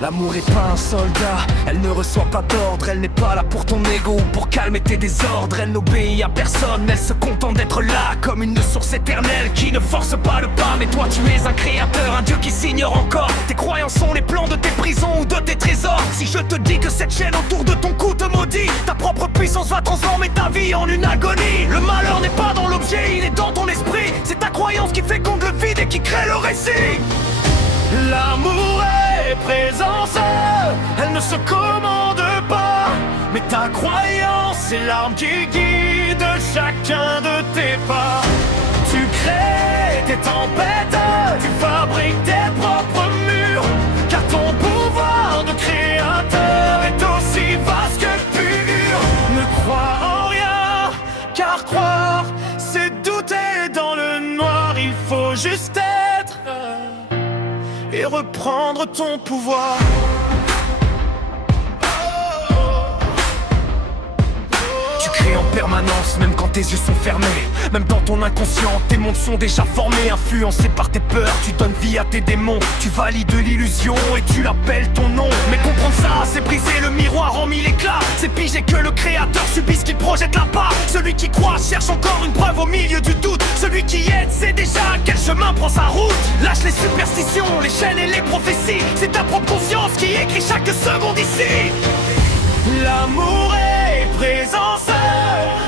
L'amour est pas un soldat, elle ne reçoit pas d'ordre. Elle n'est pas là pour ton ego ou pour calmer tes désordres. Elle n'obéit à personne, elle se contente d'être là, comme une source éternelle qui ne force pas le pas. Mais toi tu es un créateur, un dieu qui s'ignore encore. Tes croyances sont les plans de tes prisons ou de tes trésors. Si je te dis que cette chaîne autour de ton cou te maudit, ta propre puissance va transformer ta vie en une agonie. Le malheur n'est pas dans l'objet, il est dans ton esprit. C'est ta croyance qui féconde le vide et qui crée le récit. L'amour est présence, elle ne se commande pas. Mais ta croyance est l'arme qui guide chacun de tes pas. Tu crées tes tempêtes, tu fabriques tes propres murs. Car ton pouvoir de créateur est aussi vaste que pur. Ne crois en rien, car croire c'est douter dans le noir. Il faut juste être et reprendre ton pouvoir. Tu crées en permanence, même quand tes yeux sont fermés. Même dans ton inconscient, tes mondes sont déjà formés. Influencés par tes peurs, tu donnes vie à tes démons. Tu valides l'illusion et tu l'appelles ton nom. Mais comprendre ça, c'est briser le miroir en mille éclats. C'est piger que le créateur subit ce qu'il projette là-bas. Celui qui croit cherche encore une preuve au milieu du doute. Celui qui aide sait déjà quel chemin prend sa route. Lâche les superstitions, les chaînes et les prophéties. C'est ta propre conscience qui écrit chaque seconde ici. L'amour est présence,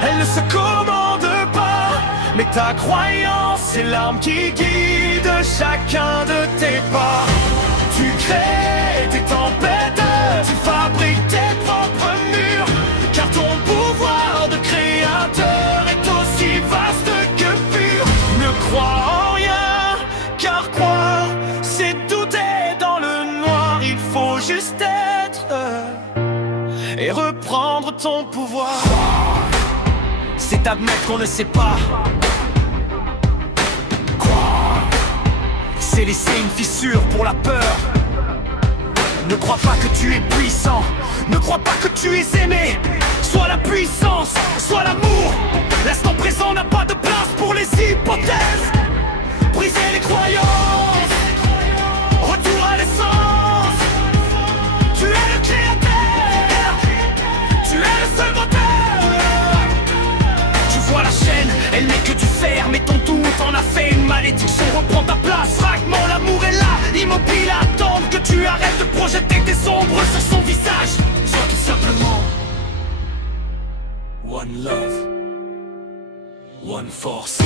elle ne se commande pas. Mais ta croyance est l'arme qui guide chacun de tes pas. Tu crées tes tempêtes, tu fabriques tes propres murs. Car ton pouvoir de créateur est aussi vaste que pur. Ne crois en rien, car croire c'est douter dans le noir. Il faut juste être et reprendre ton pouvoir. C'est admettre qu'on ne sait pas. C'est laisser une fissure pour la peur. Ne crois pas que tu es puissant, ne crois pas que tu es aimé. Soit la puissance, soit l'amour. L'instant présent n'a pas de place pour les hypothèses. Briser les croyances, retour à l'essence. Tu es le créateur, tu es le seul moteur. Tu vois la chaîne, elle n'est que du fer. Mais ton doute en a fait une malédiction. Reprends ta place, vaguement l'amour est là, immobile à attendre que tu arrêtes de projeter tes ombres sur son visage. Sois tout simplement one love, one force.